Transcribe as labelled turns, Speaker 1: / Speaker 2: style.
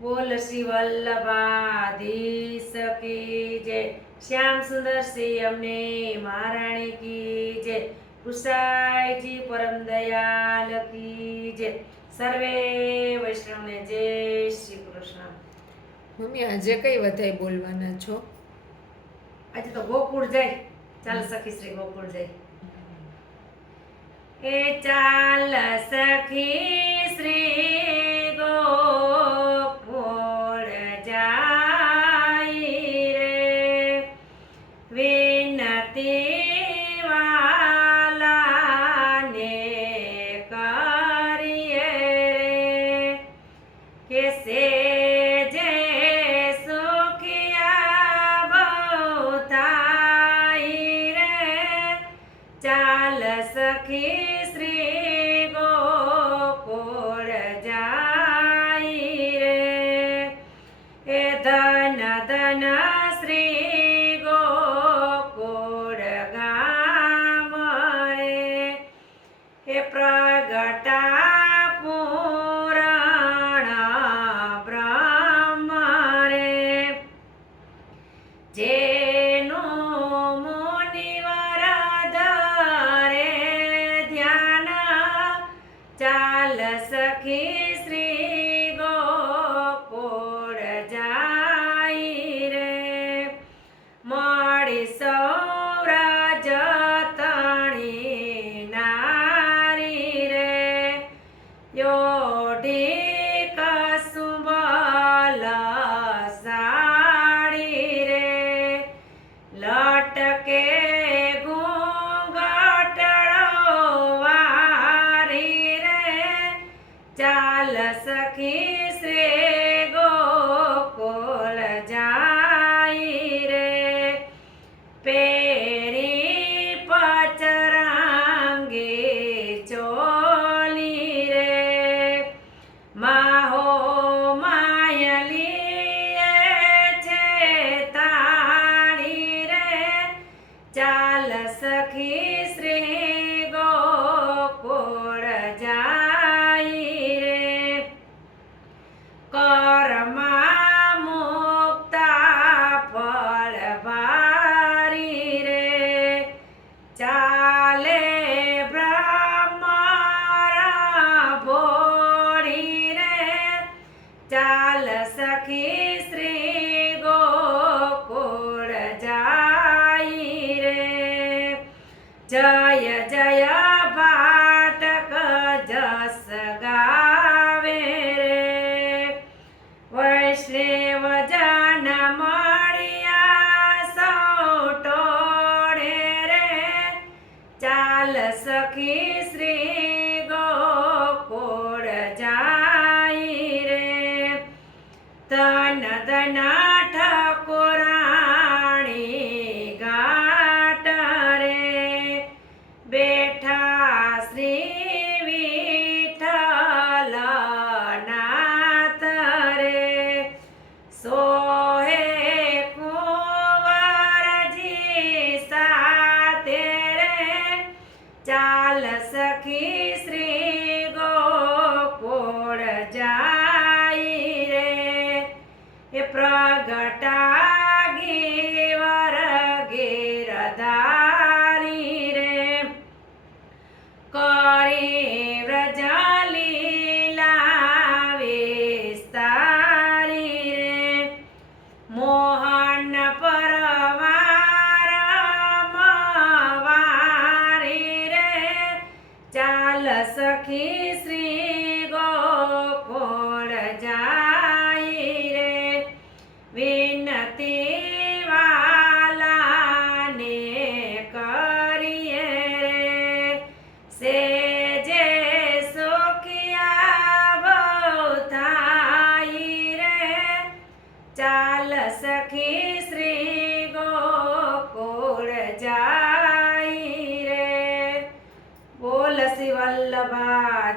Speaker 1: બોલ શ્રી વલ્લભાધીશ કી જય. શ્યામ સુંદર શ્રી અમને મહારાણી કી જય. કુસાઈજી પરમ દયાલ કી જય. સર્વે વૈષ્ણવને જય શ્રી કૃષ્ણ.
Speaker 2: મમ્મી આજે કઈ વધારે બોલવાના છો?
Speaker 1: આજે તો ગોકુળ જાય. ચાલ સખી શ્રી ગોકુળ જાય. એ ચાલ સખી કે સેજે સુખિયા બહુ થાય રે ચાલ સખી શ્રી ગોકુળ જાય રે એ ધન ધન શ્રી ગોકુળ ગામ રે હે પ્રગટા પુરાણ સખી શ્રી ગોકુળ જાય રે કરમા મુક્તા ફળ ભારી રે ચાલે બ્રહ્મરા ભોળી રે ચાલ જય જય ભાટક જસ ગાવે રે. વૈષ્ણવ જન મળ્યા સૌ ટોળે રે. ચાલ સખી શ્રી ગોકુળ જાય રે. તન દના જાય રે એ પ્રગટા ગીવર ગીરધારી રે કરી વ્રજલીલા રે મોહન પરવાર વારી રે ચાલ સખી શ્રી તુલસી વલ્લભા